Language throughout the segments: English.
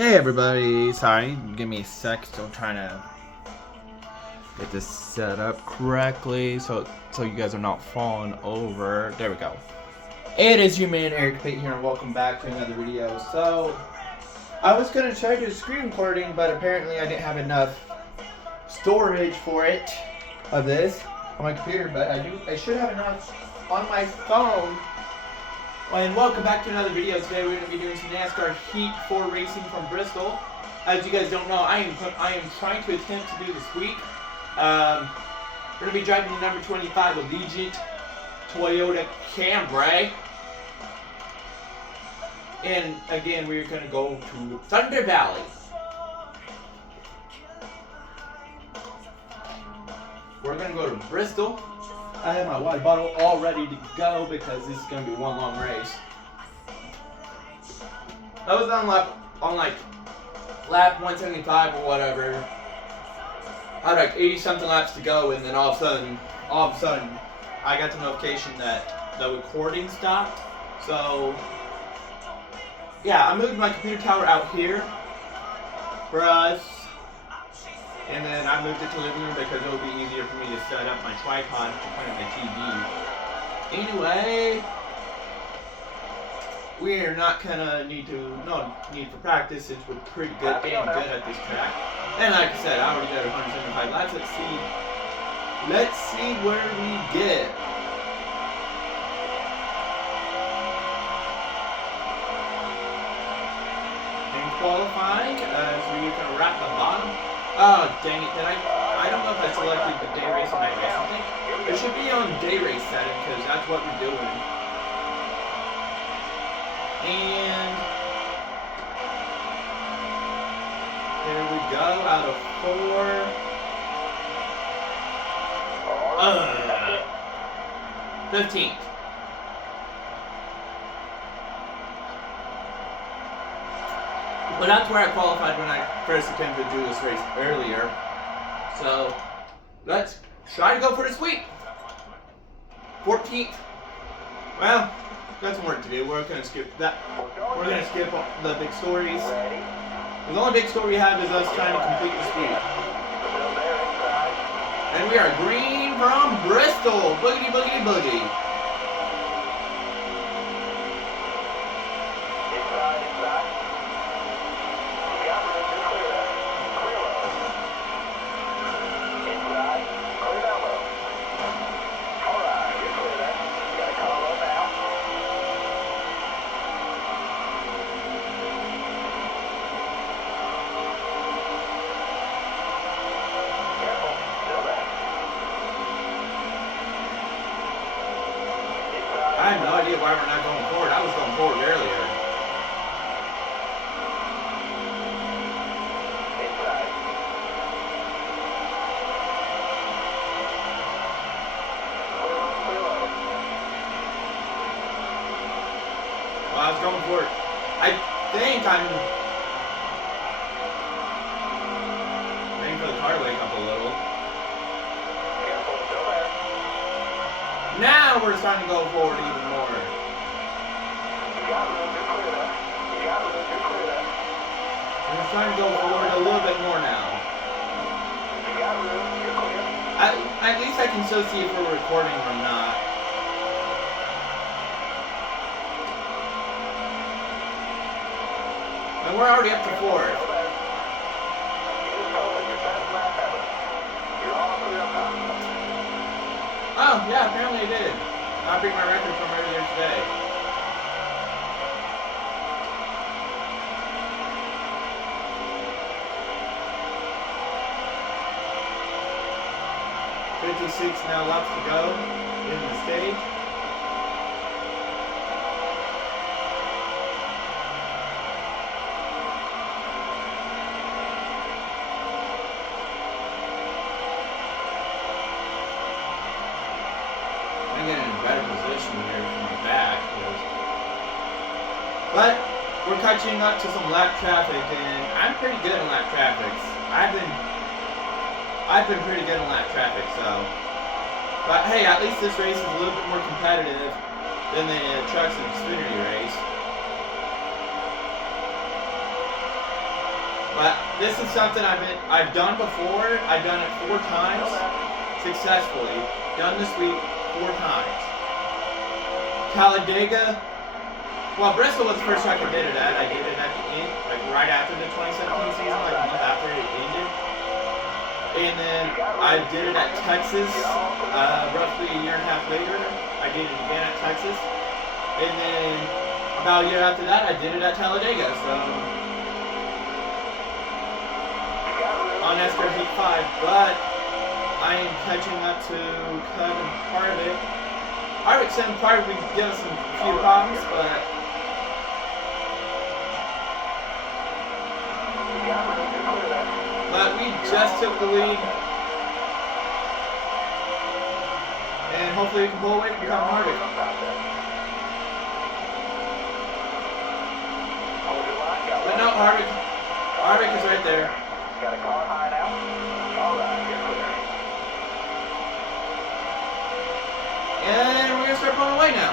Hey everybody, sorry, give me a sec, still trying to get this set up correctly so you guys are not falling over. There we go. It is your man Eric Pate here and welcome back to another video. So, I was going to try to do a screen recording, but apparently I didn't have enough storage for it, of this, on my computer, but I should have enough on my phone. And welcome back to another video. Today we're going to be doing some NASCAR Heat 4 racing from Bristol. As you guys don't know, I am trying to attempt to do this week. We're going to be driving the number 25 Allegiant Toyota Camry. And again, we're going to go to Thunder Valley. We're going to go to Bristol. I have my water bottle all ready to go because this is going to be one long race. I was on lap 175 or whatever. I had like 80 something laps to go, and then all of a sudden, I got the notification that the recording stopped. So, yeah, I moved my computer tower out here for us. And then I moved it to the living room because it would be easier for me to set up my tripod to point at my TV. Anyway, we are not gonna need for practice since we're pretty good at this track. And like I said, I already got 175 laps. Let's see where we get. In qualifying, as we're gonna wrap the bottom. Oh, dang it, I don't know if I selected the day race and night race. I think it should be on day race setting because that's what we're doing. And there we go, out of 4. 15th. But that's where I qualified when I first attempted to do this race earlier. So, let's try to go for the sweep. 14th. Well, got some work to do. We're going to skip that. We're going to skip the big stories. The only big story we have is us trying to complete the sweep. And we are green from Bristol. Boogity, boogity, boogie. I have no idea why we're not going forward. I was going forward earlier. Well, I was going forward. I think I'm waiting for the car to wake up a little. Now we're starting to go forward even more. We're starting to go forward a little bit more now. At least I can still see if we're recording or not. And we're already up to 4. Oh, yeah, apparently I did. I beat my record from earlier today. $56 now laps to go in the stage. I'm getting in a better position here for my back. But we're catching up to some lap traffic, and I'm pretty good in lap traffic. I've been pretty good in lap traffic, so. But hey, at least this race is a little bit more competitive than the Trucks and Xfinity race. But this is something I've done before. I've done it 4 times successfully. Done this week 4 times. Talladega. Well, Bristol was the first track I did it at. I did it at the end, like right after the 2017 season, like a month after it ended. And then I did it at Texas, roughly a year and a half later. I did it again at Texas. And then about a year after that, I did it at Talladega. So on NASCAR Heat 5, but I am catching up to Kevin Harvick. Harvick said part would give us a few problems, but we just took the lead, and hopefully we can pull away from Kevin Harvick. But no, Harvick is right there. Got a car high now. All right, you're clear. And we're gonna start pulling away now.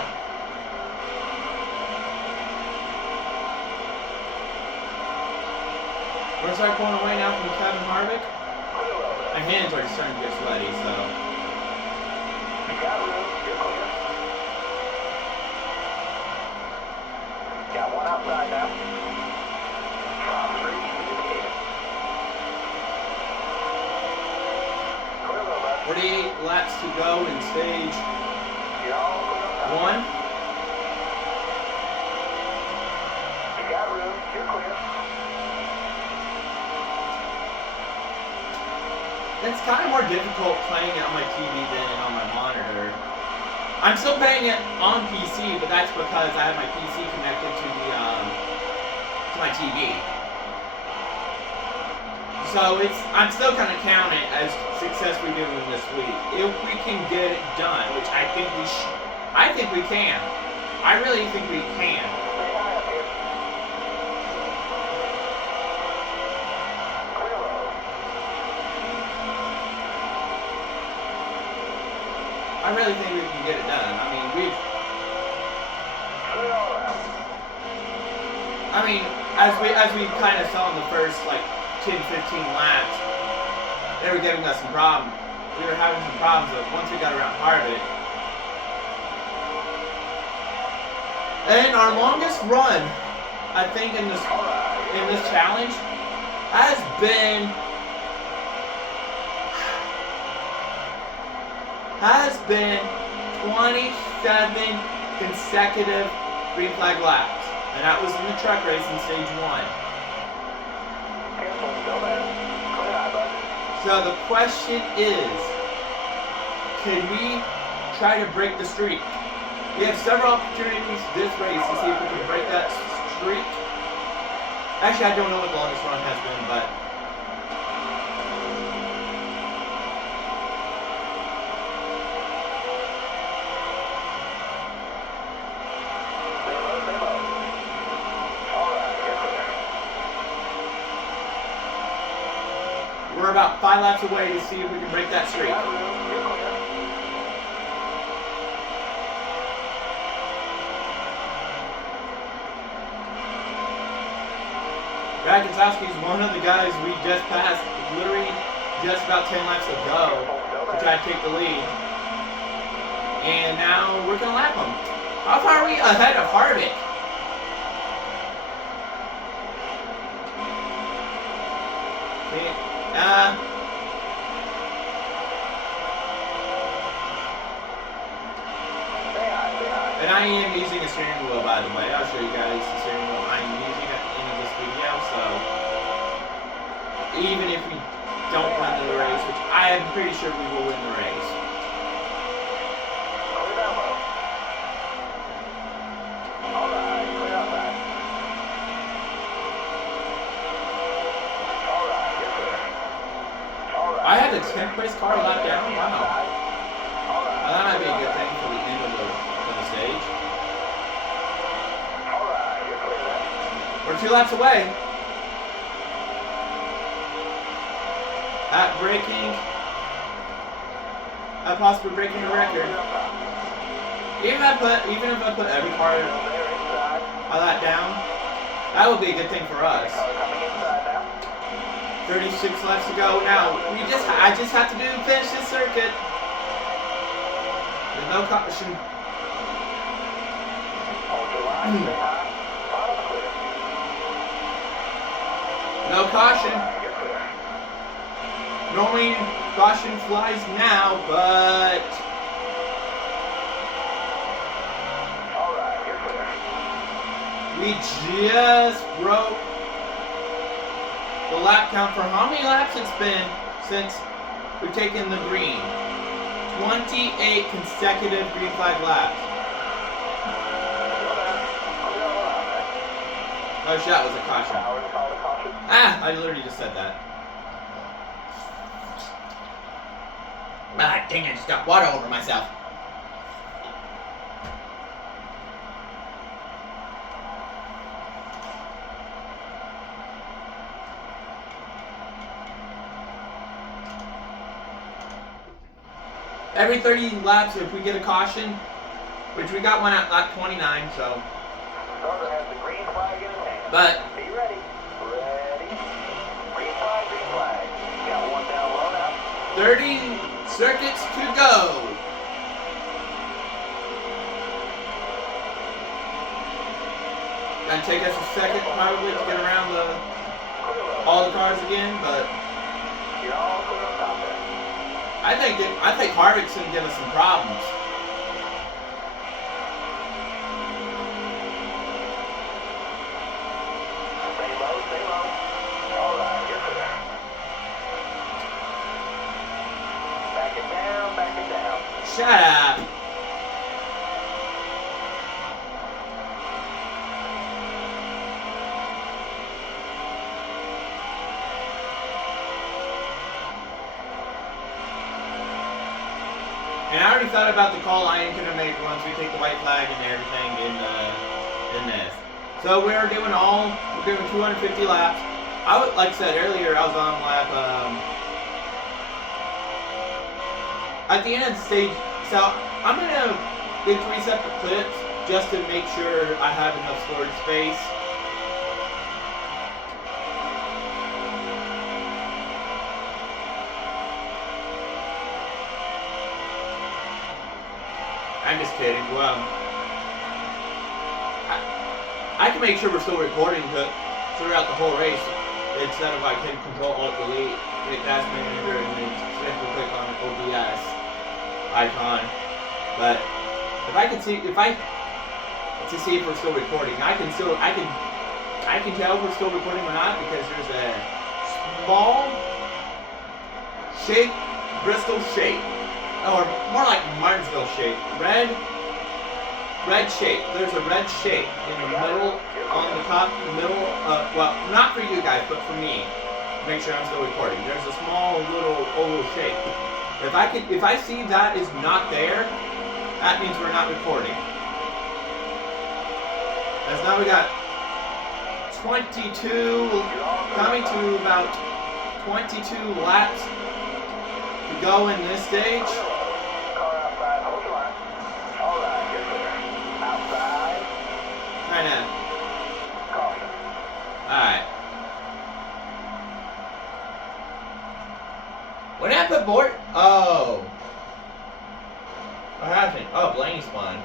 We're gonna start pulling away now from Kevin Harvick. My hands are starting to get sweaty, so. You got room, you're clear. Got one outside now. Top 3 indicated. 48 laps to go in stage 1. You got room, you're clear. It's kind of more difficult playing it on my TV than on my monitor. I'm still playing it on PC, but that's because I have my PC connected to my TV. So I'm still kind of counting as success we're doing this week. If we can get it done, which I think we can. I really think we can. I really think we can get it done. As we kind of saw in the first like 10, 15 laps, they were giving us some problems. We were having some problems, but once we got around Harvick. And our longest run, I think, in this challenge has been 27 consecutive green flag laps. And that was in the truck race in stage 1. So the question is, can we try to break the streak? We have several opportunities this race to see if we can break that streak. Actually, I don't know what the longest run has been, but we're about 5 laps away to see if we can break that streak. Brad Keselowski is one of the guys we just passed, literally just about 10 laps ago to try to take the lead. And now we're going to lap him. How far are we ahead of Harvick? And I am using a steering wheel, by the way. I'll show you guys the steering wheel I'm using at the end of this video. So even if we don't win the race, which I am pretty sure we will win the race. I had a 10th place car lap down. Wow. Well, that might be a good thing for the end of the stage. We're 2 laps away. At possibly breaking the record. Even if I put every car a lap down, that would be a good thing for us. 36 laps to go. Now, I just have to finish this circuit. With no caution. No caution. Normally, caution flies now, but we just broke the lap count for how many laps it's been since we've taken the green. 28 consecutive green flag laps. Oh, that was a caution. Ah, I literally just said that. Ah, dang it, I just got water over myself. Every 30 laps, if we get a caution, which we got one at lap 29, so. Starter has the green flag in his hand. But. Be ready. Ready. Green flag, green flag. Got one down low now. 30 circuits to go. Gonna take us a second probably to get around all the cars again, but You're all clear on top there. I think Harvick's gonna give us some problems. Stay low, stay low. All right, you're clear. Back it down, back it down. Shut up. And I already thought about the call I am gonna make once we take the white flag and everything in this. So we're doing 250 laps. Like I said earlier, I was on lap at the end of the stage. So I'm gonna do 3 separate clips just to make sure I have enough storage space. I'm just kidding. Well, I can make sure we're still recording throughout the whole race instead of like hitting Control Alt Delete, hit Task Manager, and then simply click on the OBS icon. But if I can see if we're still recording, I can tell if we're still recording or not because there's a small shape, Bristol shape. Or more like Martinsville shape. Red shape. There's a red shape in the middle, on the top, the middle. Well, not for you guys, but for me. Make sure I'm still recording. There's a small little oval shape. If I see that is not there, that means we're not recording. As now we got 22, coming to about 22 laps to go in this stage. Alright. What happened, board? Oh. What happened? Oh, Blaney spawned.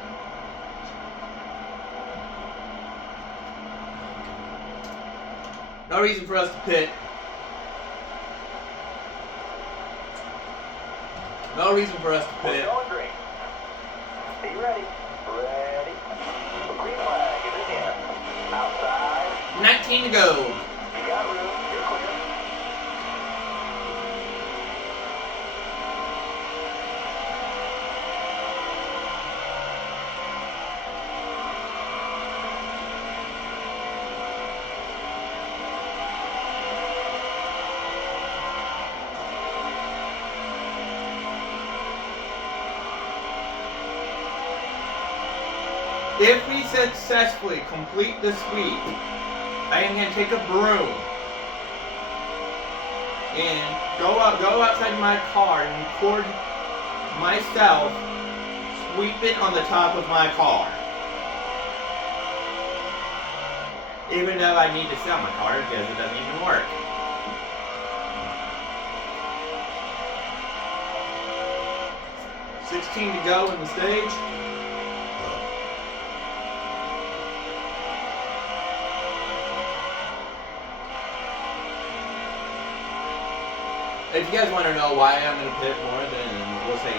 No reason for us to pit. No reason for us to pit. We're going green. Be ready. Ready. Green flag in his hand. Outside. 19 to go. You got room. You're clear. If we successfully complete the sweep, I am going to take a broom and go outside my car and record myself sweeping on the top of my car. Even though I need to sell my car because it doesn't even work. 16 to go in the stage. If you guys want to know why I'm going to pit more than, we'll say,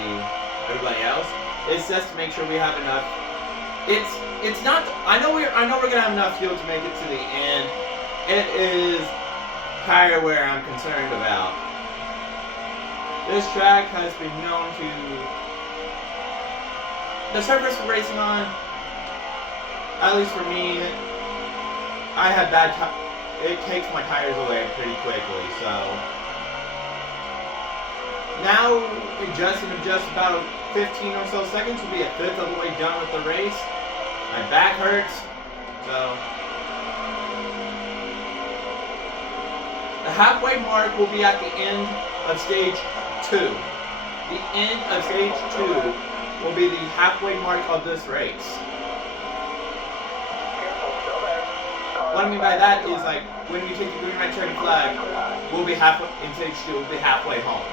everybody else, it's just to make sure we have enough. It's not. I know we're going to have enough fuel to make it to the end. It is tire wear I'm concerned about. This track has been known to. The surface we're racing on, at least for me, I have bad. It takes my tires away pretty quickly, so. Now, in just about 15 or so seconds, we'll be a fifth of the way done with the race. My back hurts, so. The halfway mark will be at the end of stage 2. The end of stage 2 will be the halfway mark of this race. What I mean by that is, like, when we take the green, red, checkered flag, we'll be halfway, in stage 2, we'll be halfway home.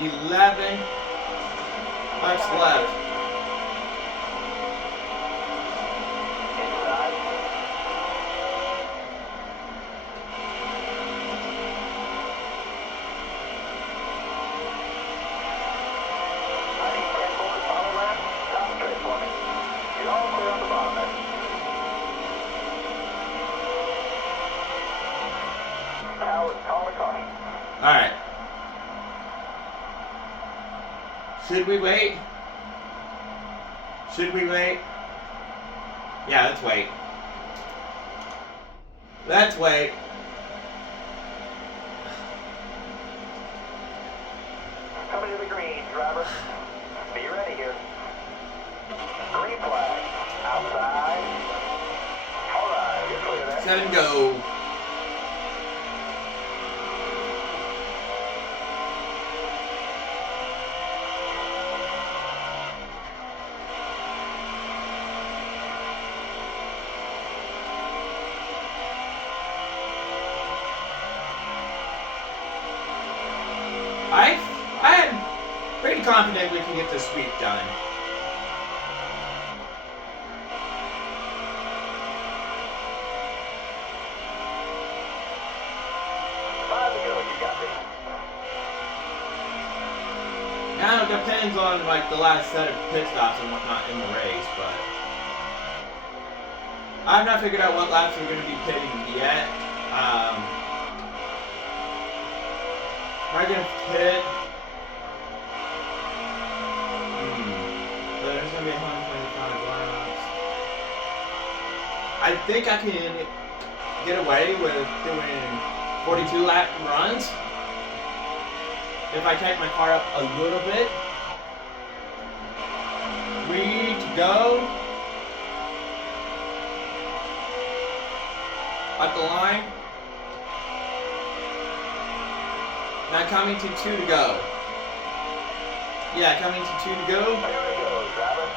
11 laps left. Alright. Should we wait? Should we wait? Yeah, let's wait. Let's wait. Coming to the green, driver. Be ready here. Green flag. Outside. Alright, you're clear there. 7 go. I am pretty confident we can get this sweep done. Now it depends on like the last set of pit stops and whatnot in the race, but I've not figured out what laps we're going to be pitting yet. Am I going to pit? So there's going to be 125 laps. I think I can get away with doing 42 lap runs if I take my car up a little bit. 3 to go. At the line. Now coming to 2 to go. Yeah, coming to 2 to go. Here we go, driver.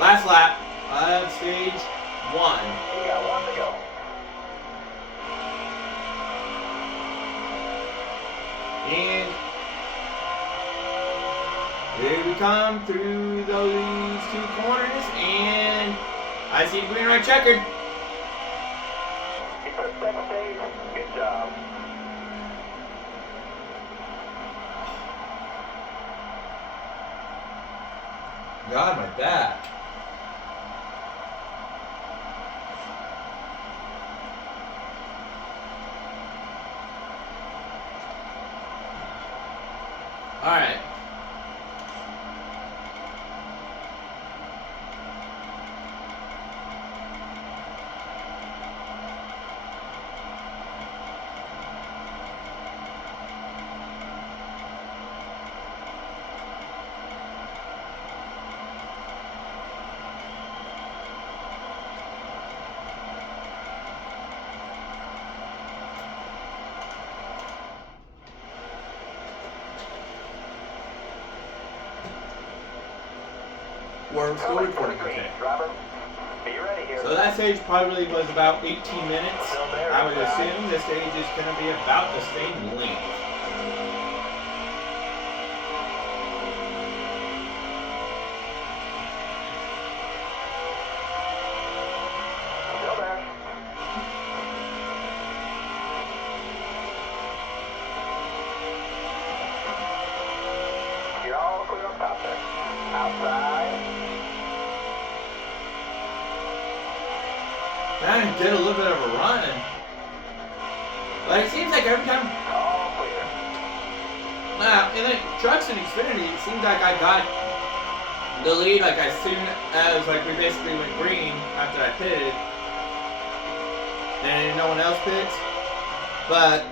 Last lap of stage 1. You got 1 to go. And here we come through those 2 corners, and I see the green, red, checkered. You took that stage. Good job. God, my back. All right. we're still Coming to the recording. green, Okay. driver. Be ready here. So that stage probably was about 18 minutes. Still there, I would inside. assume this stage is going to be about the same length. Still there. You're all clear up top there. Outside. I did a little bit of a run. Like, it seems like every time, All clear. in the trucks and Xfinity, it seems like I got the lead like as soon as like we basically went green after I pitted, and no one else pits. But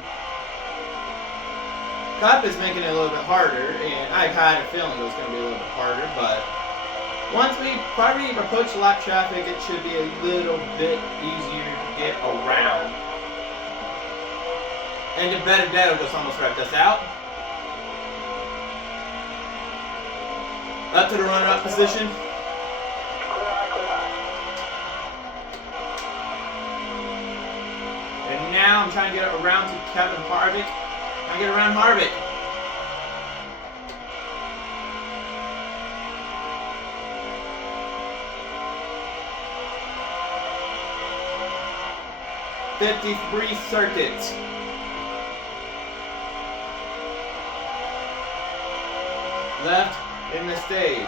Cup is making it a little bit harder, and I had a feeling it was going to be a little bit harder, but once we probably approach lap traffic, it should be a little bit easier to get around. And the Benedetto just almost wrecked us out. Up to the runner-up position. Clear high, clear high. And now I'm trying to get around to Kevin Harvick. Trying to get around Harvick. .53 circuits. Left in the stage.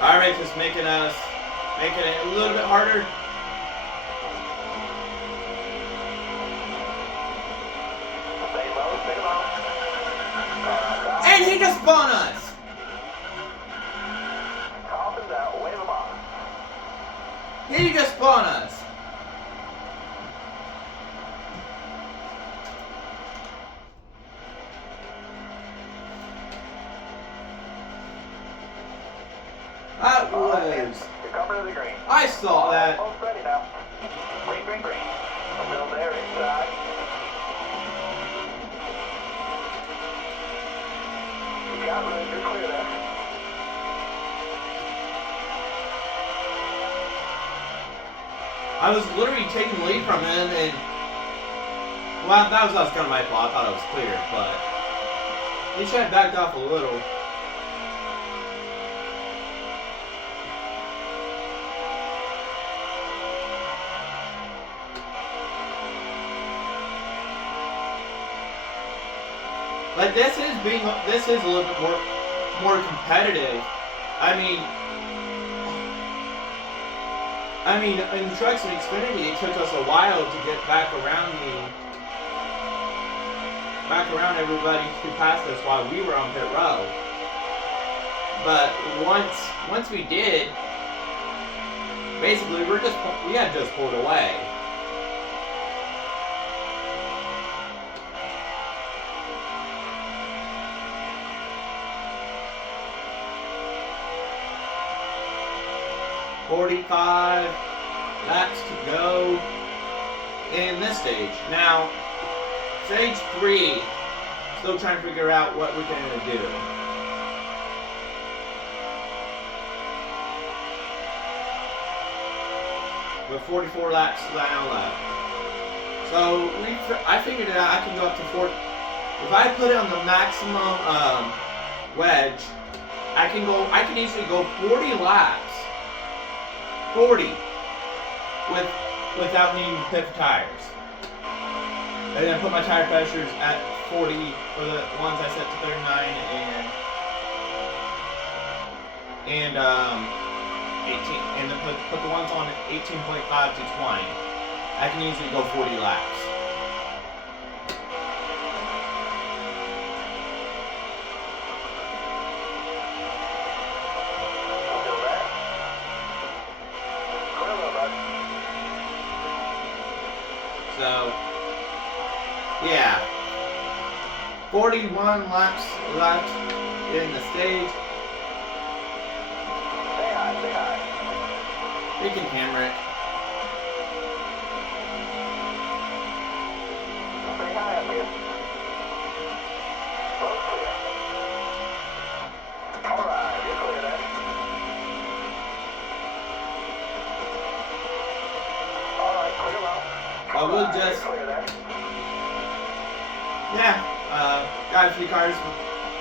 Alright, just making it a little bit harder. Stay low, stay low. And he just spun us! Caution's out, wave them off. He just spun us! That was... You're coming to the green. I saw that. Almost ready now. Green, green, green. Still there, inside. You got room, you're clear there. I was literally taking the lead from him, and well, that was kind of my fault. I thought it was clear, but he should have backed off a little. But this is a little bit more competitive. I mean, in trucks and Xfinity, it took us a while to get back around everybody who passed us while we were on pit row. But once we did, basically we had just pulled away. .45 laps to go in this stage. Now, stage 3, still trying to figure out what we're going to do. With 44 laps now left. So I figured it out. I can go up to 40. If I put it on the maximum wedge, I can easily go 40 laps. 40 without needing to pit for tires. And then put my tire pressures at 40 for the ones I set to 39 and 18, and then put the ones on 18.5 to 20. I can easily go 40 laps. Still there. Clear low, bud. So, yeah. 41 laps left in the stage. Stay high, stay high. We can hammer it. Stay high up here. Both clear. I will just, yeah, got a few cars.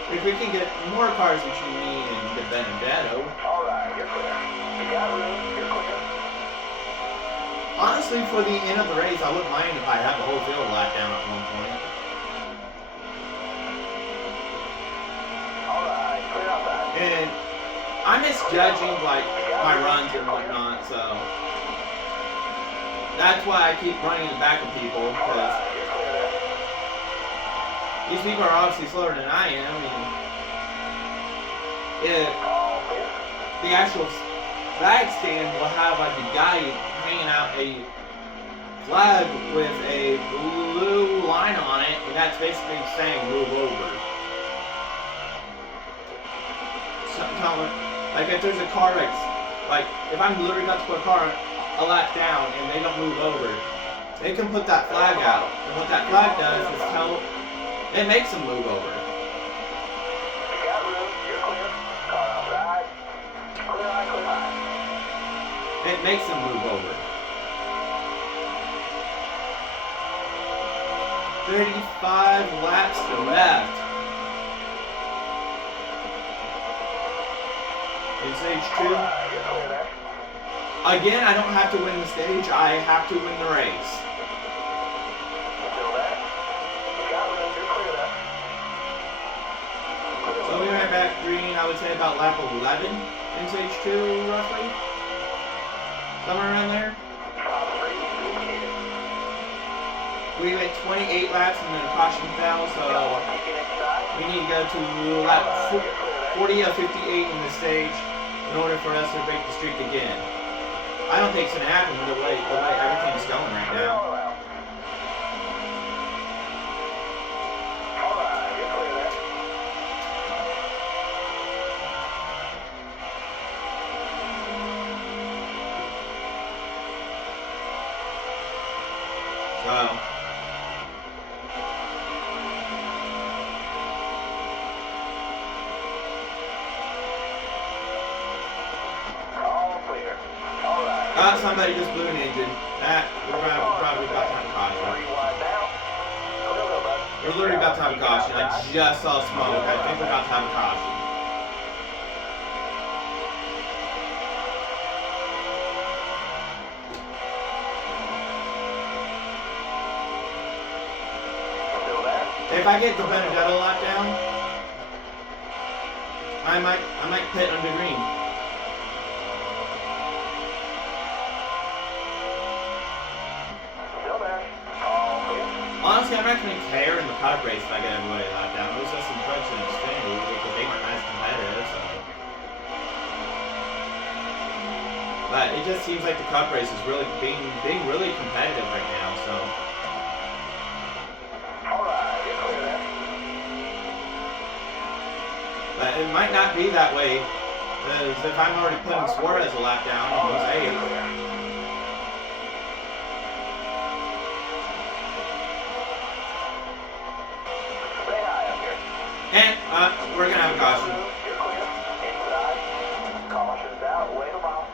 If we can get more cars between me and the Benedetto. Alright, you're clear. You got room, you're clear. Honestly, for the end of the race, I wouldn't mind if I had the whole field locked down at one point. Alright, clear outside. And I'm misjudging like my runs and whatnot, so that's why I keep running in the back of people, because these people are obviously slower than I am, and the actual flag stand will have like a guy hanging out a flag with a blue line on it, and that's basically saying move over. Like if there's a car like if I'm literally about to put a car a lap down and they don't move over, they can put that flag out, and what that flag does is it makes them move over. You got room, you're clear. Car outside. Clear high, clear high. It makes them move over. 35 laps left. In stage 2. You're clear there. Again, I don't have to win the stage, I have to win the race. Still there. You got room, you're clear there. So we went back green, I would say about lap 11 in stage 2, roughly. Somewhere around there. We went 28 laps and then a caution fell, so we need to go to lap 40 of 58 in the stage in order for us to break the streak again. I don't think it's going to happen the way everything's going right now. So somebody just blew an engine. We're probably about to have a caution. We're literally about to have a caution. I just saw smoke. I think we're about to have a caution. If I get the Benedetto lockdown, I might pit under green. Honestly, I'm not going to care in the cup race if I get everybody locked down. It was just some trucks in Xfinity because they weren't as competitive, so. But it just seems like the cup race is really being really competitive right now, so. But it might not be that way, because if I'm already putting Suarez a lap down and he's 8th. And we're gonna have a caution. You're clear. Inside. Caution's out. Wait a while.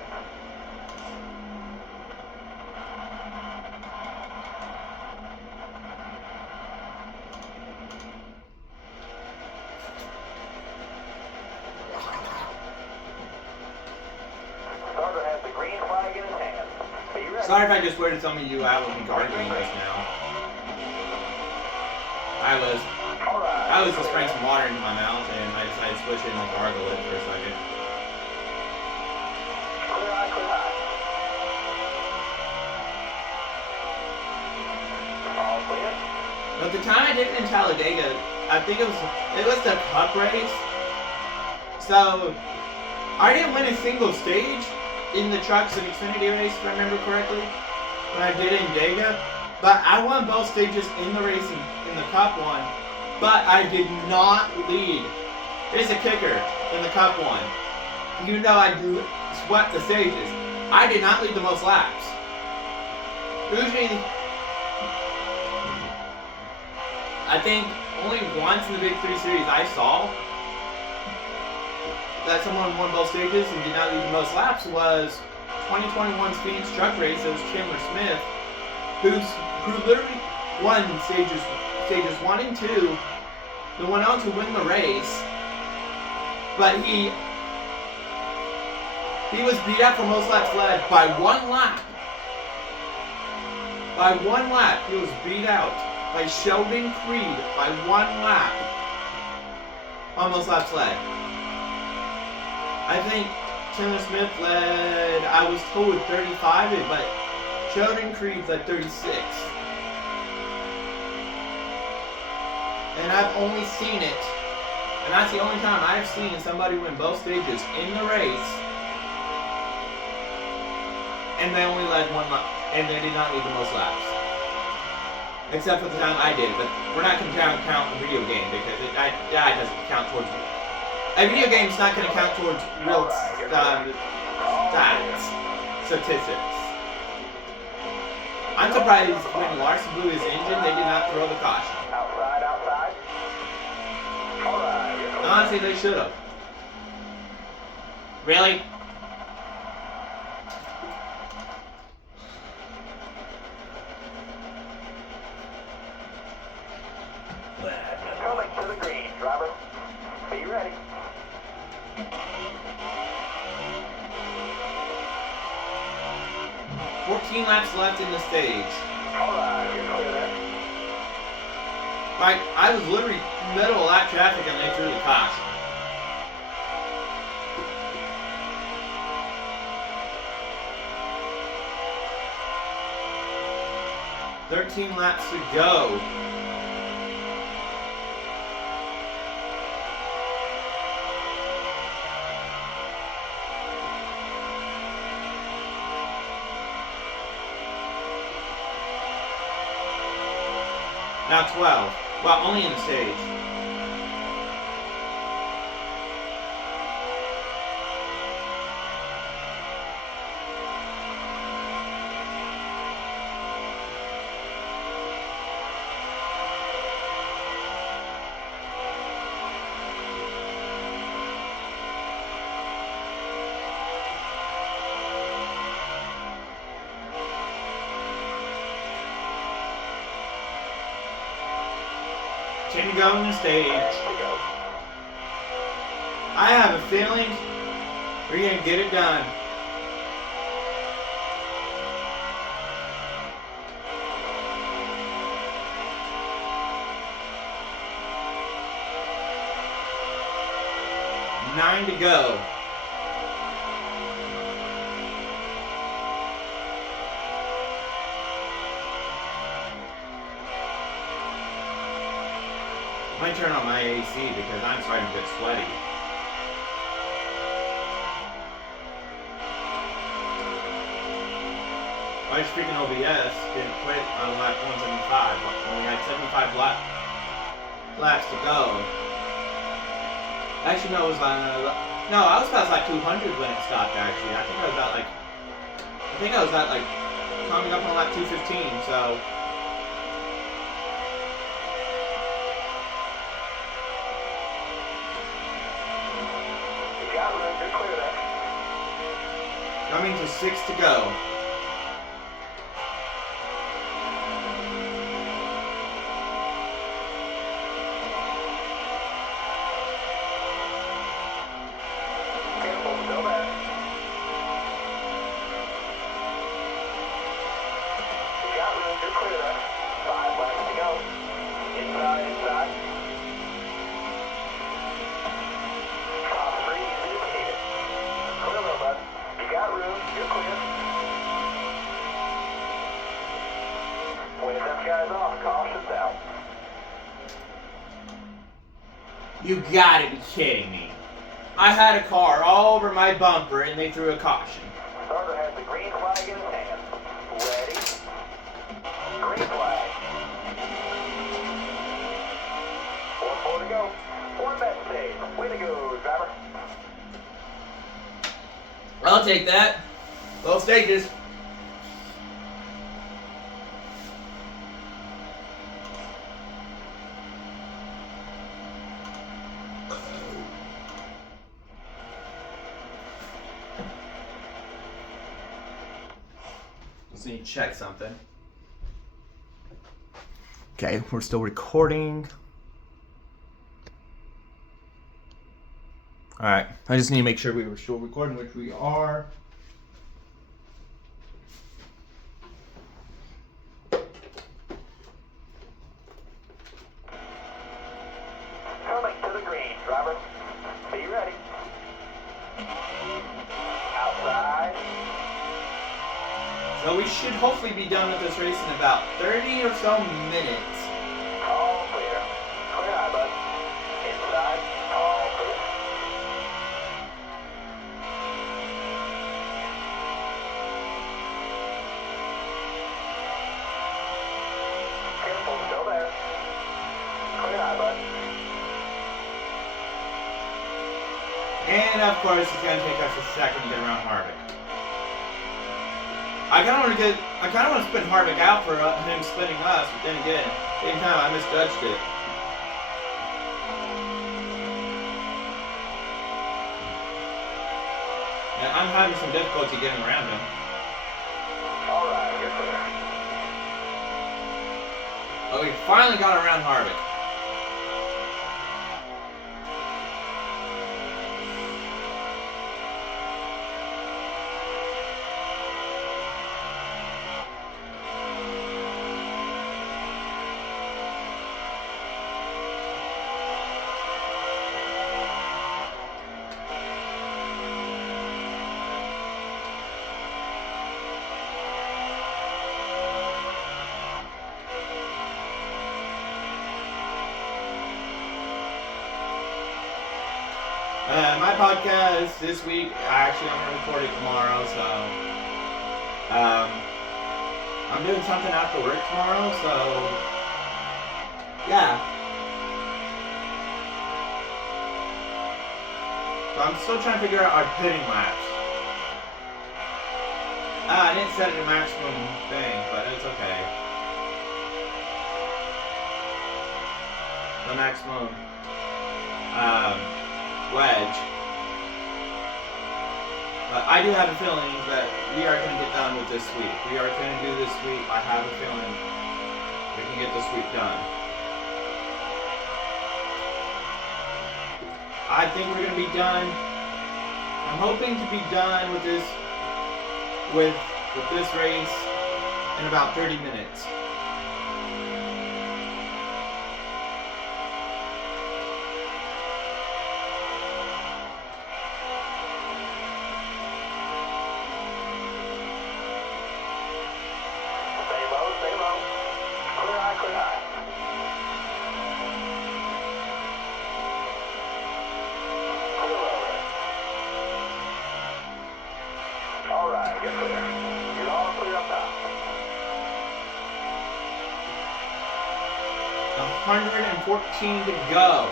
Starter has the green flag in his hand. Are you ready? Sorry if I just weirded some of you out with me gargling just now. I was just spraying some water into my mouth and I decided to switch it and gargle it for a second. Clear eye, clear eye. All clear. But the time I did it in Talladega, I think it was the cup race. So I didn't win a single stage in the trucks and Xfinity race, if I remember correctly, when I did it in Dega. But I won both stages in the race in the Cup one, but I did not lead. Here's a kicker in the Cup one. Even though I swept the stages, I did not lead the most laps. Usually, I think only once in the Big 3 Series I saw that someone won both stages and did not lead the most laps was 2021's Phoenix Truck Race. It was Chandler Smith. who literally won stages 1 and 2, who went on to win the race, but he was beat out for most laps led by 1 lap. By 1 lap, he was beat out by Sheldon Creed by 1 lap on most laps led. I think Taylor Smith led, I was told 35, but Sheldon Creed led 36. And I've only seen it, and that's the only time I've seen somebody win both stages in the race, and they only led 1 lap, and they did not lead the most laps. Except for the time I did, but we're not going to count a video game because that doesn't count towards. A video game's not going to count towards real stats, statistics. I'm surprised when Larson blew his engine, they did not throw the caution. Outside. Alright. Honestly, they should have. Really? Coming to the green, driver. Be ready. 14 laps left in the stage. Alright, you're clear there. Like, I was literally middle of lap traffic and they threw the caution. "13 laps to go." Now 12. Well, only in the stage. Can go on the stage. I have a feeling we're gonna get it done. Nine to go. I might turn on my AC because I'm starting to get sweaty. My freaking OBS didn't quit on lap 175. When we had 75 laps to go. Actually, no, it was no, I was past like 200 when it stopped. Actually, I think I was at like coming up on lap 215. So. Coming to 6 to go. Careful, still there. You got room, you're clear there. 5 laps to go. Inside. Top 3 is indicated. Clear though, bud. You got room, you're clear. Wave them guys off, caution's out. You gotta be kidding me. I had a car all over my bumper and they threw a caution. Starter has the green flag in his hand. Ready? Green flag. 4 to go. 1 back stage. Way to go, driver. I'll take that. Both stages. Just need to check something. Okay, we're still recording. Alright, I just need to make sure we were still recording, which we are. Coming to the green, driver. Be ready. Outside. So we should hopefully be done with this race in about 30 or so minutes. All clear. Clear eye, bud. Inside. All clear. Careful, still there. Clear eye, bud. And of course, it's going to take us a second to get around Harvick. I kind of want to spin Harvick out for him spinning us, but then again, same time I misjudged it. And I'm having some difficulty getting around him. All right, you're clear. Oh, we finally got around Harvick. My podcast this week, actually I'm going to record it tomorrow, so I'm doing something after work tomorrow, so yeah. So I'm still trying to figure out our pitting laps. I didn't set it a maximum thing, but it's okay. The maximum wedge. But I do have a feeling that we are going to get done with this sweep. We are going to do this sweep. I have a feeling we can get the sweep done. I think we're going to be done. I'm hoping to be done with this race in about 30 minutes. All right, you're clear. You're all clear up top. 114 to go.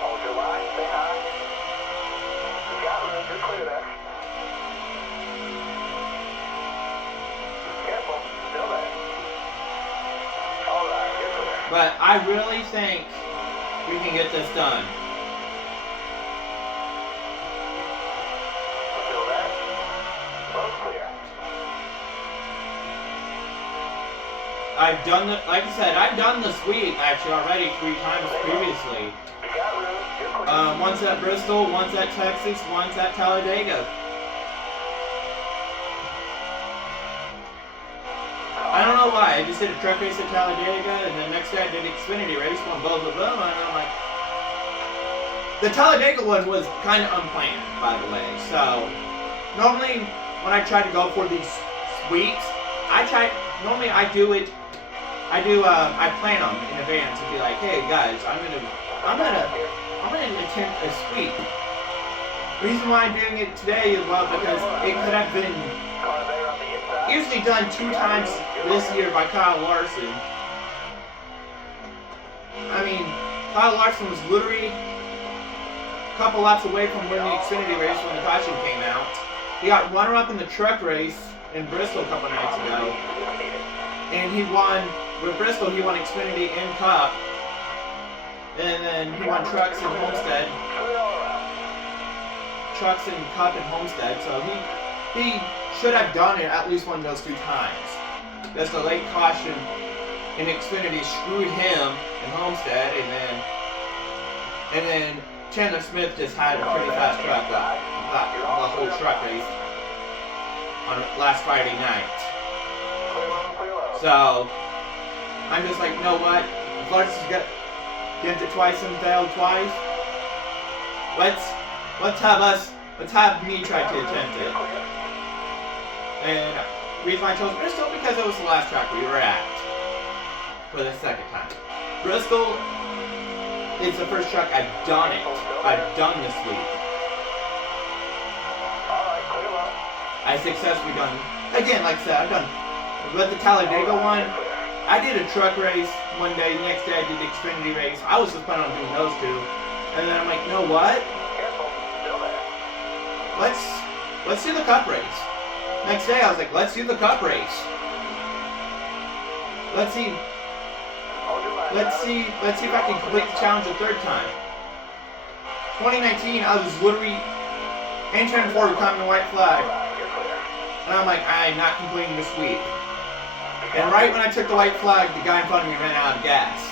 Hold your line, stay high. You got room, you're clear there. Careful, still there. All right, you're clear. But I really think we can get this done. Still there. Both clear. I've done the, like I said, I've done the sweep actually already 3 times previously. You got room, you're clear. Once at Bristol, once at Texas, once at Talladega. I don't know why. I just did a truck race at Talladega, and the next day I did Xfinity race, won both of them, and I'm like, the Talladega one was kind of unplanned, by the way. So normally when I try to go for these sweeps, I plan them in advance and be like, hey guys, I'm gonna attempt a sweep. The reason why I'm doing it today is because it could have been usually done 2 times this year by Kyle Larson. I mean, Kyle Larson was literally a couple laps away from winning the Xfinity race when the caution came out. He got runner-up in the truck race in Bristol a couple nights ago. And he won, with Bristol, he won Xfinity and Cup. And then he won trucks in Homestead. Trucks and Cup and Homestead. So he should have done it at least one of those 2 times. just a late caution in Xfinity screwed him and Homestead, and then Chandler Smith just had a pretty fast truck the whole truck race on last Friday night. So I'm just like, you know what? If Lars has get it twice and failed twice, let's have me try to attempt it. And the reason I chose Bristol because it was the last track we were at for the second time. Bristol is the first track I've done this week. I successfully done, again, like I said, I've done, with the Talladega one, I did a truck race one day, next day I did the Xfinity race. I was just planning on doing those two. And then I'm like, you know what? Let's do the Cup race. Next day I was like, let's do the Cup race. Let's see if I can complete the challenge a third time. 2019, I was literally entering forward climbing the white flag. And I'm like, I'm not completing the sweep. And right when I took the white flag, the guy in front of me ran out of gas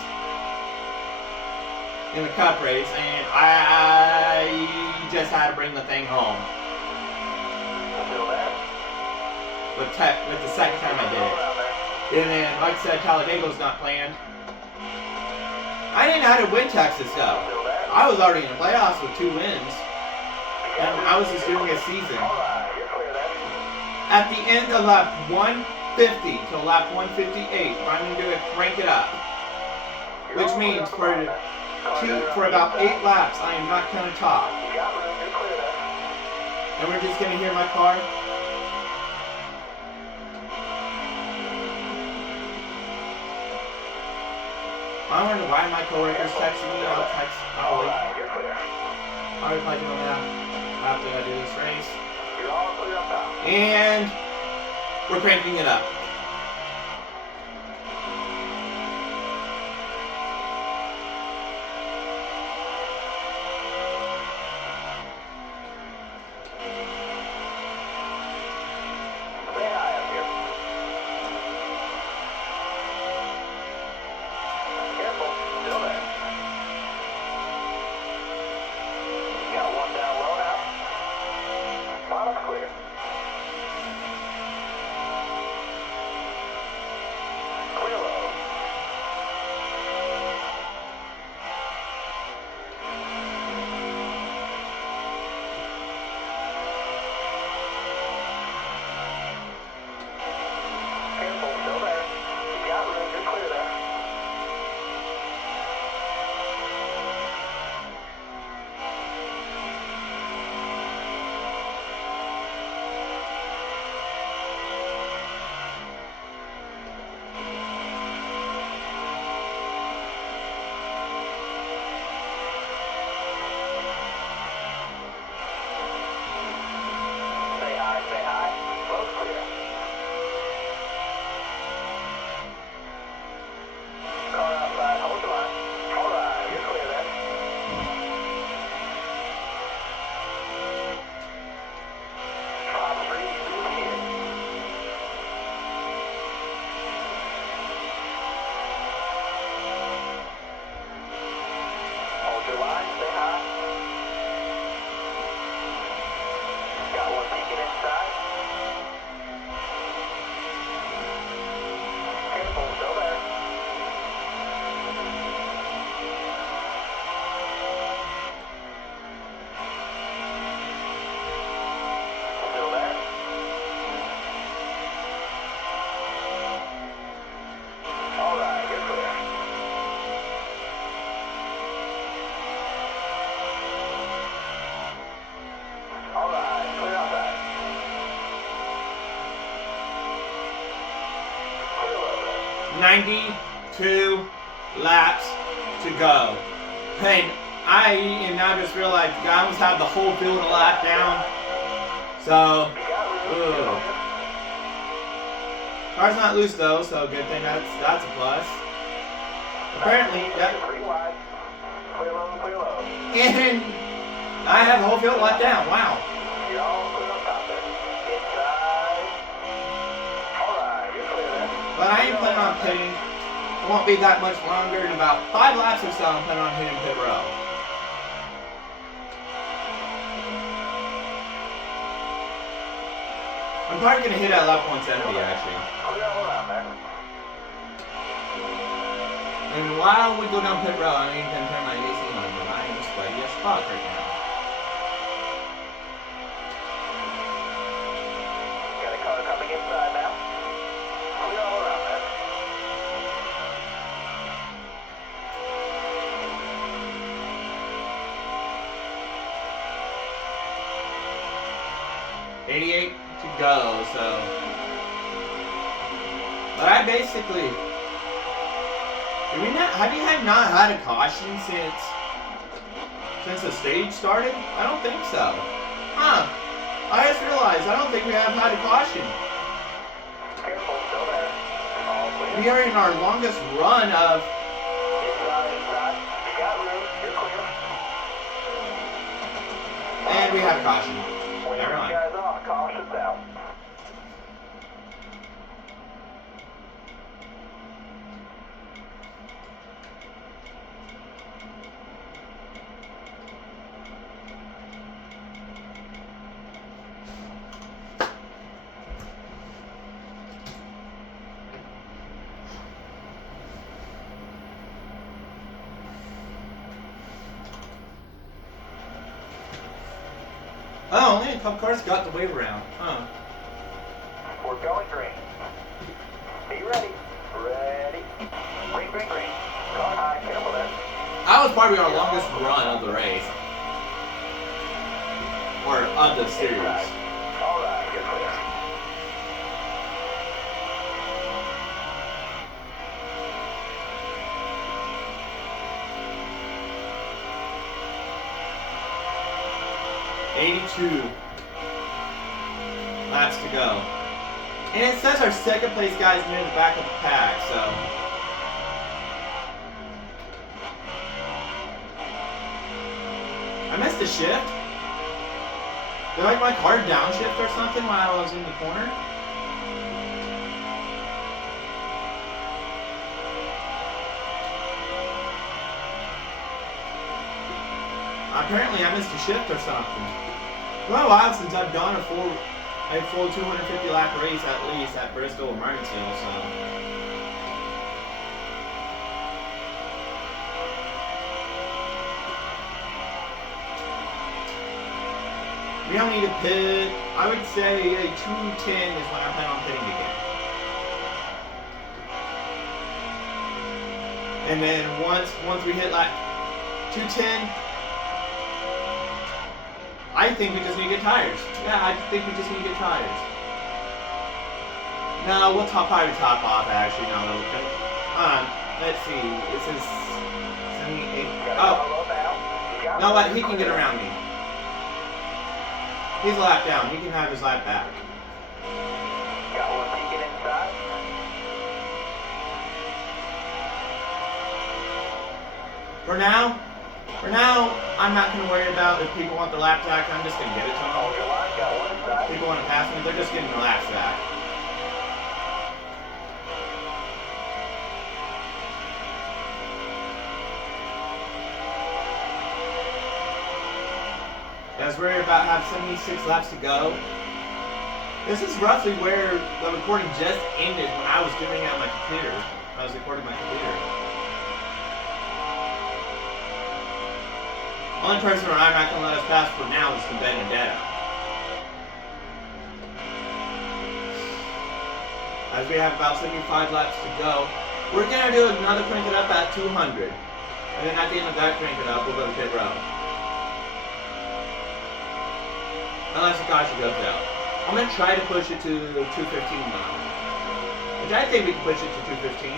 in the Cup race, and I just had to bring the thing home. With the second time I did it. And then, like I said, Talladega was not planned. I didn't have to win Texas though. I was already in the playoffs with 2 wins. And I was just doing a season. At the end of lap 150 to lap 158, I'm going to do it, crank it up. Which means for about 8 laps, I am not going to top. And we're just going to hear my car. I wonder why my coworker's texting me. I'll wait. I'll reply to him now after I do this race. And we're cranking it up. "92 laps to go." And I now just realized I almost have the whole field a lap down. So, car's not loose though, so good thing that's a plus. Apparently, and I have the whole field let down. Wow. But I ain't planning on pitting. It won't be that much longer. In about 5 laps or so, I'm planning on hitting pit row. I'm probably going to hit at lap 170, actually. And while we go down pit row, I ain't going to turn my AC on, but I am sweaty as fuck right now. Got a car coming inside now. Clear all around there. .88 to go, so. But I basically. Have you not had a caution since the stage started? I don't think so. Huh. I just realized I don't think we have had a caution. Careful, still there. All clear. We are in our longest run of. Inside. You got room. You're clear. And we have caution. When Never you mind. guys off, caution's out. Oh, only a couple cars got the wave around. Huh. We're going green. Be ready. Ready. Green, green, green. Car high, careful there. That was probably our longest run of the race. Or of the series. All right, you're clear. .82 laps to go. And it says our second place guy's near the back of the pack, so. I missed a shift. Did like my car downshift or something while I was in the corner? Apparently I missed a shift or something. It's been a while since I've done a full 250 lap race at least at Bristol or Martinsville, so. We don't need a pit. I would say a 210 is when I plan on pitting again. And then once we hit like 210, I think we just need to get tires. Yeah, I think we just need to get tires. No, we'll probably top off actually. No, let's see. This is 78. Oh, no, but he can get around me. He's a lap down. He can have his lap back. Got one peeking inside. For now, I'm not going to worry about if people want the lap back. I'm just going to give it to them. Hold your line. Got one inside. People want to pass me, they're just getting the laps back. As we're about to have 76 laps to go. This is roughly where the recording just ended when I was doing it on my computer. I was recording my computer. Only person where I'm not going to let us pass for now is the Benedetta. As we have about 75 laps to go, we're going to do another crank it up at 200. And then at the end of that crank it up, we'll go to pit row. Unless the caution goes out. I'm going to try to push it to 215 now. Which I think we can push it to 215.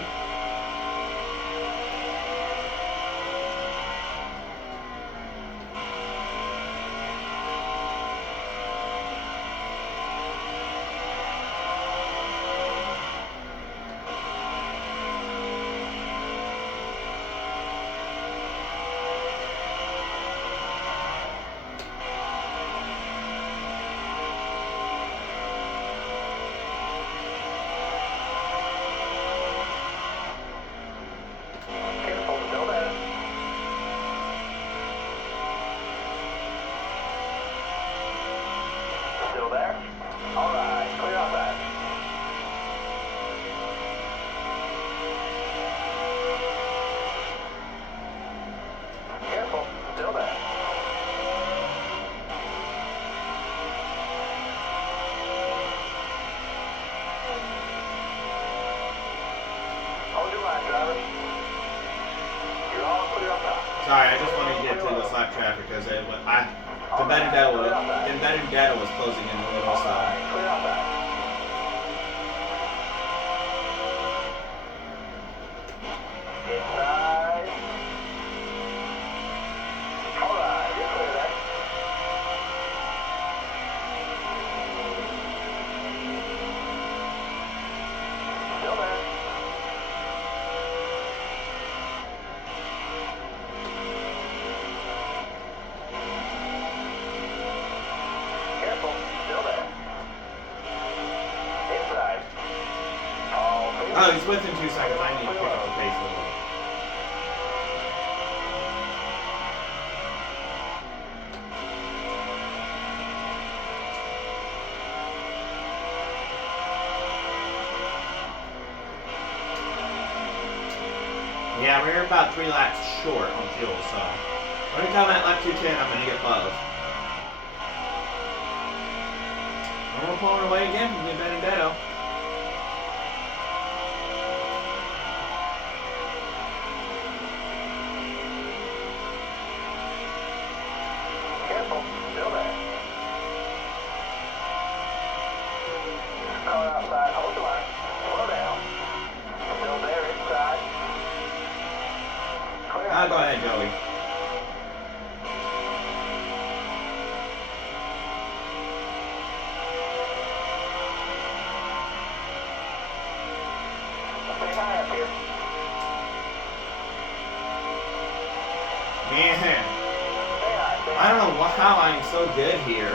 Sorry, I just wanted to get to the slack traffic because the Benedetto was closing in a little, so. Clear outside. Inside. Alright, you're clear there. Still there. Careful, still there. Inside. All clear. Oh, he's within 2 seconds. I need to pick up the pace a little. Yeah, we're about 3 laps short on fuel, so when we come at lap 210, I'm gonna get above. And we're pulling away again from the Benedetto. Careful, still there. Car outside, hold the line. Slow down. Still there, inside. Clear Go ahead, Joey. Stay high up here. Man, Stay high, stay I high. don't know how I'm so good here.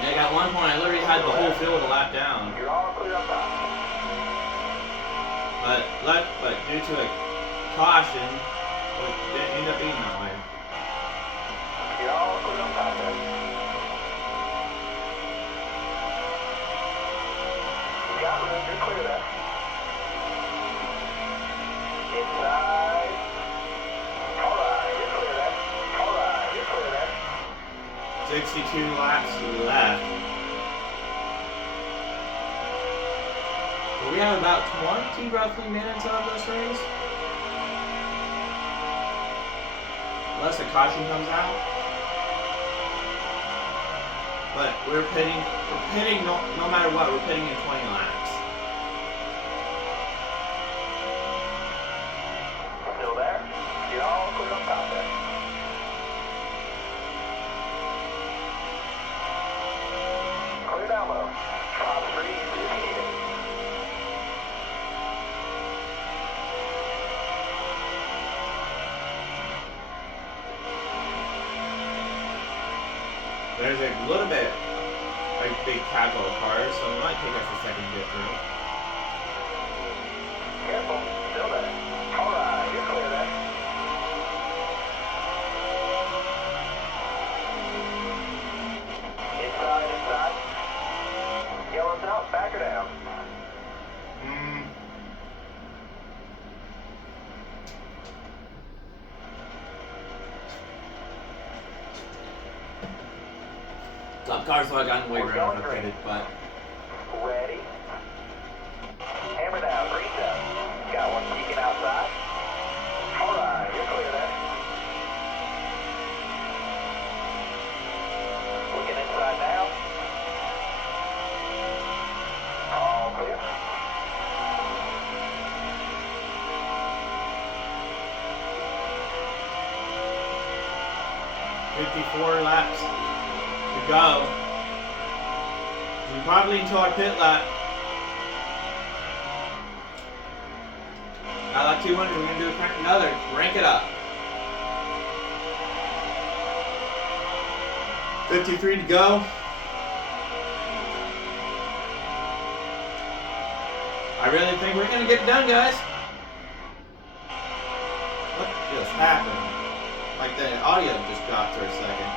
Yeah, I got one point. I literally had the whole field a lap down. You're all clear up top. But due to a caution, it didn't end up being that way. You're all clear up top there. You got room, you're clear there. Inside. Alright, you're clear there. Alright, you're clear there. 62 laps left. Well, we have about 20 roughly minutes of this race. Unless the caution comes out. But we're pitting no matter what, we're pitting in 20 laps. Still there? You're all clear up top there. Clear down low. Top 3 is needed. There's a little bit like big tackle of cars, so it might take us a second to get through. Careful. Still there. Alright, you're clear there. Inside, inside. Yellow's out, back her down. Top car, so I got way We're around going green. updated, but Ready? Hammer down, green down. Got one peeking outside. Alright, you're clear there. Looking inside now. All clear. 54 laps to go. And probably until our pit lap. Got lap 200, we're gonna do another, rank it up. 53 to go. I really think we're gonna get done, guys. What just happened? Like the audio just dropped for a second.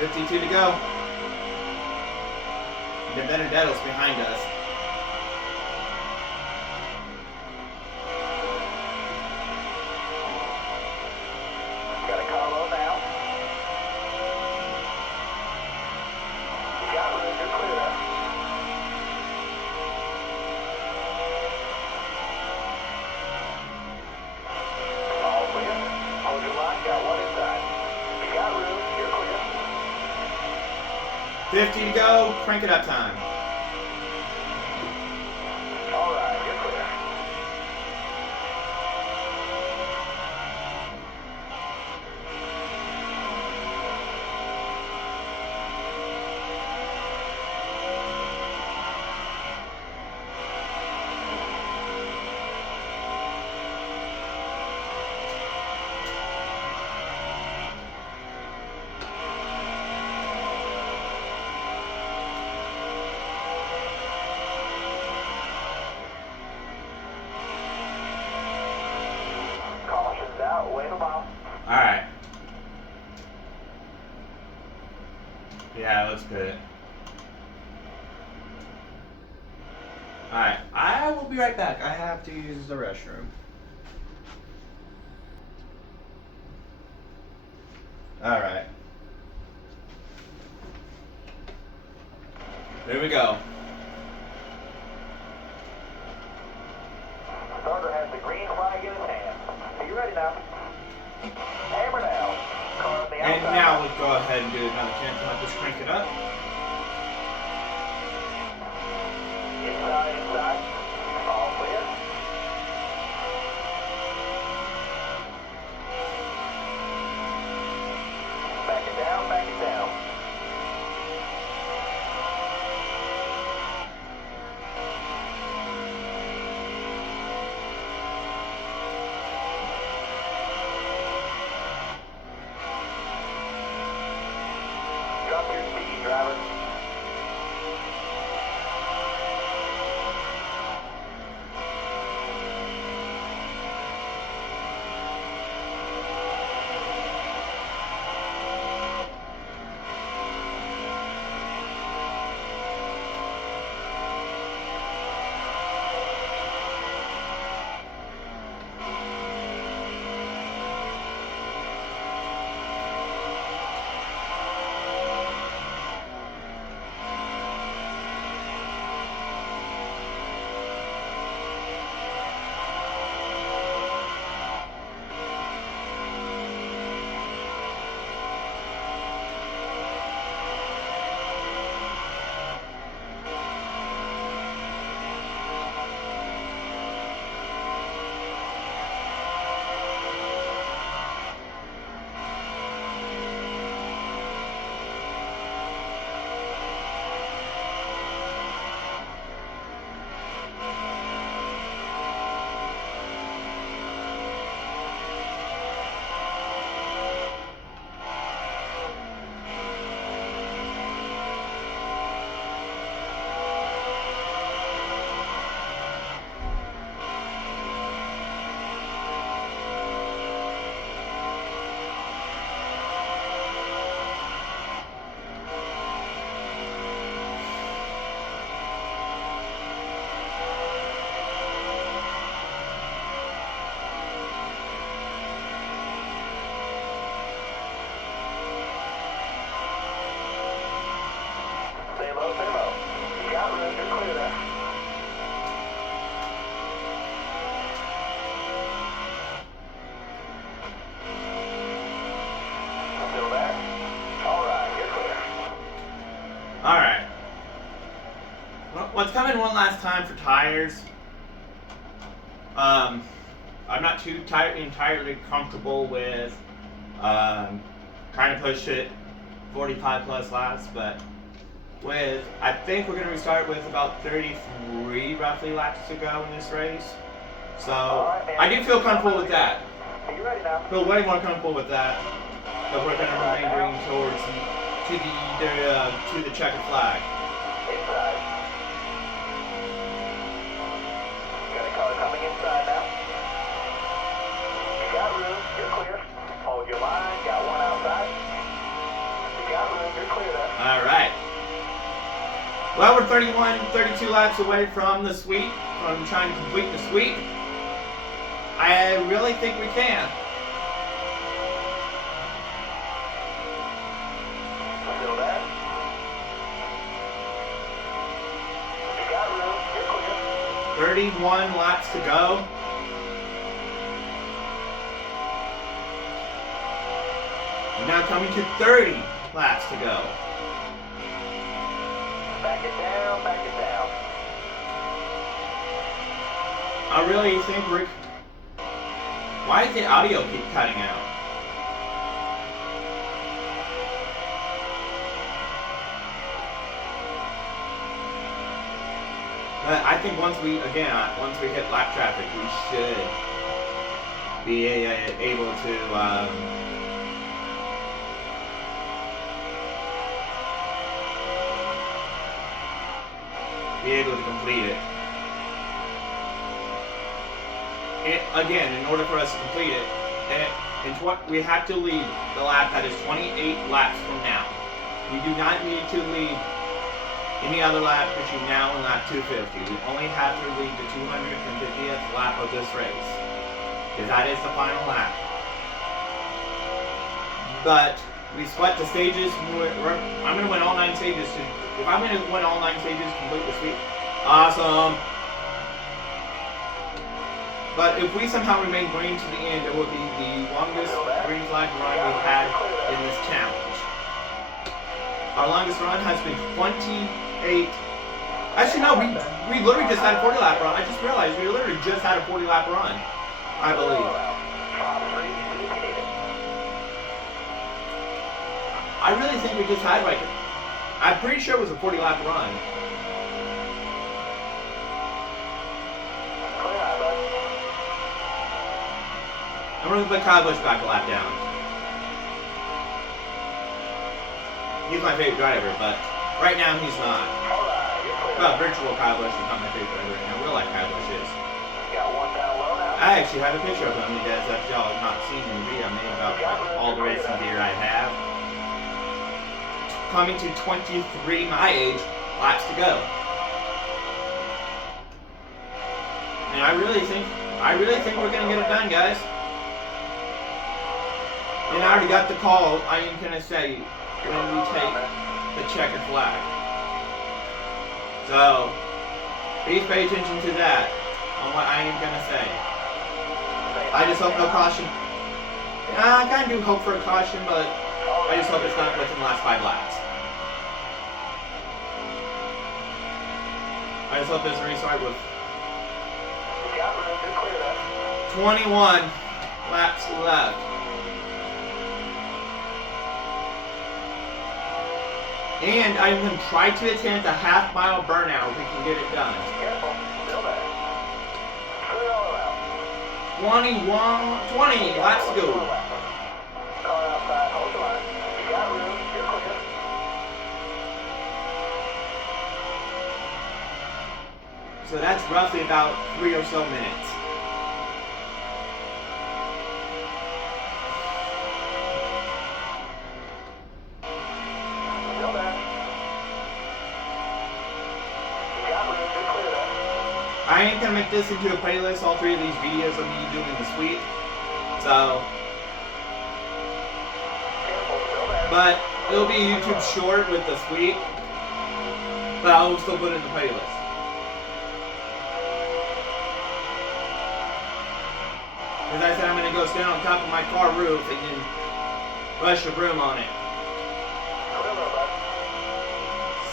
52 to go. The Benedetto's behind us. Got a car low now. You got room, you're clear there. 50 to go. Crank it up time. All right, you're clear. Caution's out, wait a while. Alright. Yeah, let's put it. Alright, I will be right back. I have to use the restroom. Alright. There we go. Starter has the green flag in his hand. Are you ready now? Hammer down. Car on the outside. And now we'll go ahead and do another cancel. I'll just crank it up. Inside, inside. All clear. Back it down, back it down. Drop your speed, driver. Stay low, stay low. You got room, you're clear there. Still there? All right, you're clear. Alright. Well, let's come in one last time for tires. I'm not too entirely comfortable with trying to push it 45 plus laps, but I think we're going to restart with about 33 roughly laps to go in this race. So I do feel comfortable with that. Are you ready now? Feel way more comfortable with that. But we're going to remain green towards to the checkered flag. Inside. Got a car coming inside now. You got room, you're clear. Hold your line, got one outside. You got room, you're clear there. Alright. Well, we're 32 laps away from the sweep, from trying to complete the sweep. I really think we can. Still there? You got room, you're clear. 31 laps to go. We're now coming to 30 laps to go. Back it down, back it down. I really think Rick. Why does the audio keep cutting out? But I think once we hit lap traffic, we should be able to complete it. Again, in order for us to complete it, we have to lead the lap that is 28 laps from now. We do not need to lead any other lap between now and lap 250. We only have to lead the 250th lap of this race, because that is the final lap. But we split the stages. I'm going to win all 9 stages. If I'm going to win all 9 stages, complete the sweep, awesome. But if we somehow remain green to the end, it will be the longest green flag run we've had in this challenge. Our longest run has been 28. Actually, no, we literally just had a 40 lap run. I just realized we literally just had a 40 lap run, I believe. I really think we just had like, I'm pretty sure it was a 40 lap run. I'm going to put Kyle Busch back a lap down. He's my favorite driver, but right now he's not. Well, virtual Kyle Busch is not my favorite driver right now. Real life Kyle Busch is. I actually have a picture of him, as if y'all have not seen in the video I made about all the racing gear I have. Coming to 23 my age, laps to go. And I really think we're going to get it done, guys. And I already got the call, I am going to say, when we take the checkered flag. So, please pay attention to that, on what I am going to say. I just hope no caution. I kind of do hope for a caution, but I just hope it's not within the last 5 laps. I just hope there's a restart with 21 laps left. And I'm going to try to attempt a half-mile burnout if we can get it done. 20 laps to go. So that's roughly about 3 or so minutes. I ain't gonna make this into a playlist, all 3 of these videos of me doing the sweep. So, but it'll be a YouTube short with the sweep, but I'll still put it in the playlist. As I said, I'm gonna go stand on top of my car roof and then rush a broom on it.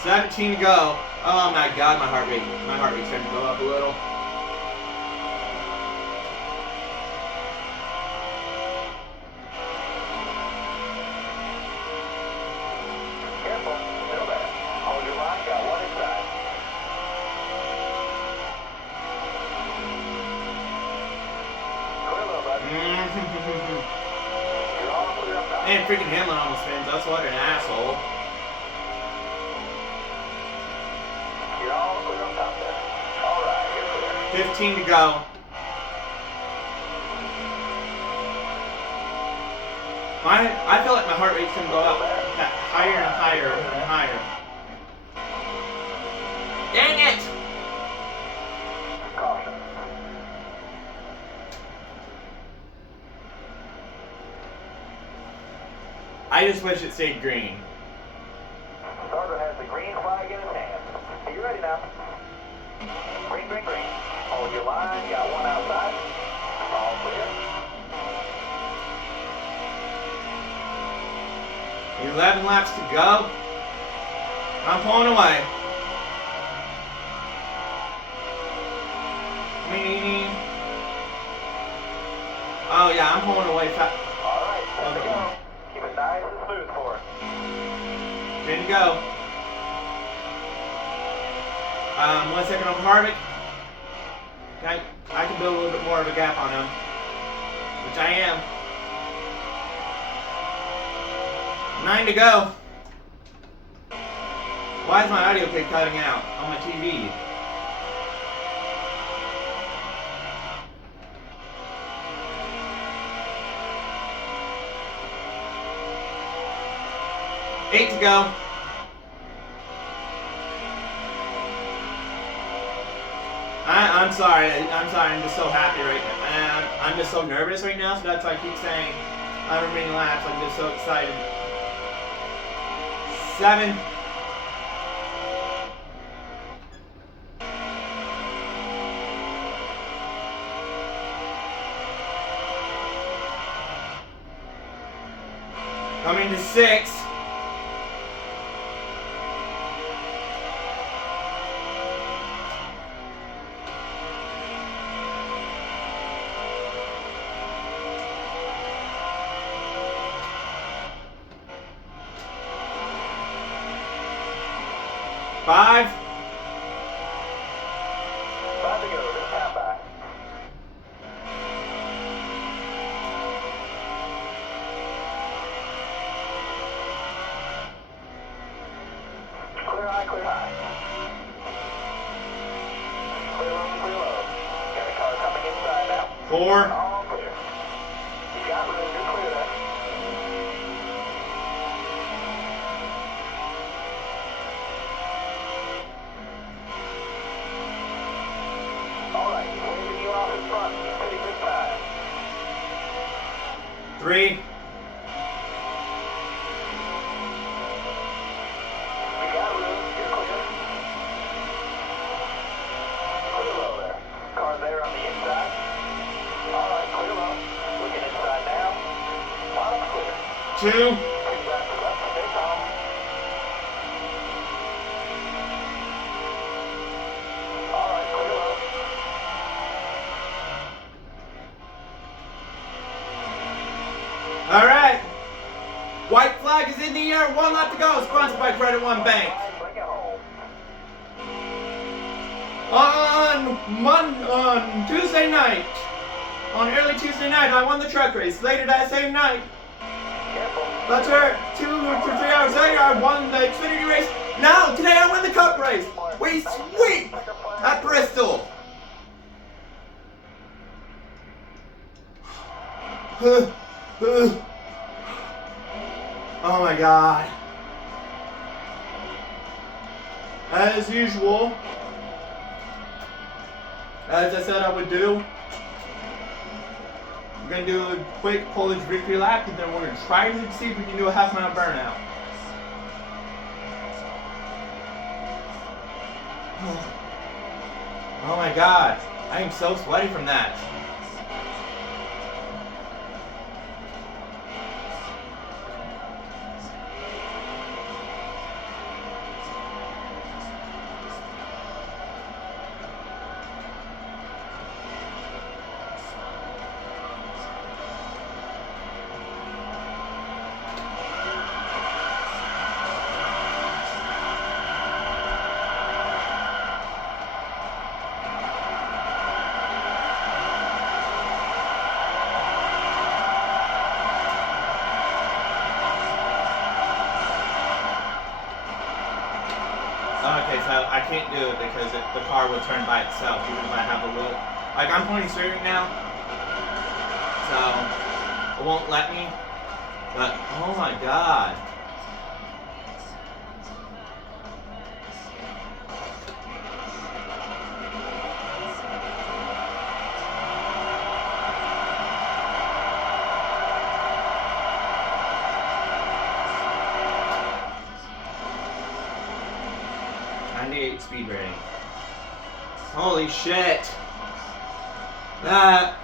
17 to go. Oh my god, my heart rate's starting to go up a little. Careful, still there. Hold your line, got one inside. Clear low, bud. You're all clear up top. Man, freaking Hamlin almost spins. That's what an asshole. 15 to go. I feel like my heart rate's gonna go up higher and higher and higher. Dang it! Caution. I just wish it stayed green. Starter has the green flag in his hand. Are you ready now? Green, green, green. Hold your line, got one outside. All clear. 11 laps to go. I'm pulling away. Oh yeah, I'm pulling away fast. Alright, set to go. Keep it nice and smooth for us. Ready to go. 1 second on Harvick. Okay, I can build a little bit more of a gap on him, which I am. 9 to go. Why is my audio kit cutting out on my TV? Eight to go. I'm sorry. I'm just so happy right now. I'm just so nervous right now, so that's why I keep saying I'm remaining laps. I'm just so excited. 7. Coming to 6. Five. 5 to go, this time back. Clear high, clear high. Clear low, clear low. Got a car coming inside now. 4. All clear. You got room, you're clear there. Alright, he's waving you off in front. He's hitting this time. 3. You got room, you're clear. Clear low there. Car there on the inside. Alright, clear low. Looking inside now. Bottom clear. 2. 2 laps left to take home. Alright, clear low. All right. White flag is in the air. 1 lap to go. Sponsored by Credit One Bank. Bring it home. On Tuesday night, on early Tuesday night, I won the truck race. Later that same night, Careful. that's her 2 or 3 hours later, I won the Xfinity race. Now, today I win the Cup race. We sweep at Bristol. Oh my God. As usual, as I said I would do, we're going to do a quick Polish victory lap, and then we're going to try to see if we can do a half-mile burnout. Oh my God, I am so sweaty from that. Okay, so I can't do it because the car will turn by itself even if I have a wheel. Like, I'm pointing straight right now, so it won't let me. But, oh my God. Speed rating. Holy shit. That.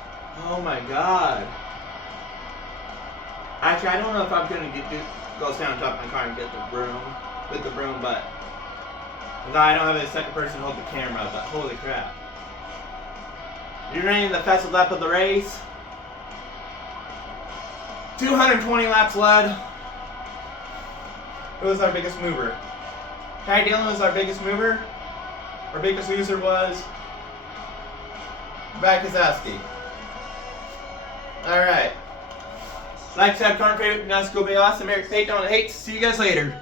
Oh my God. Actually, I don't know if I'm gonna go stand on top of my car and get the broom with the broom, but I don't have a second person hold the camera. But holy crap. You're running the fastest lap of the race. 220 laps led. Who was our biggest mover? Ty Dillon was our biggest mover. Our biggest loser was Brad Keselowski. Alright. Like, subscribe, comment, favorite, NASCAR Cup Series Racing. Eric Pate, don't hate. See you guys later.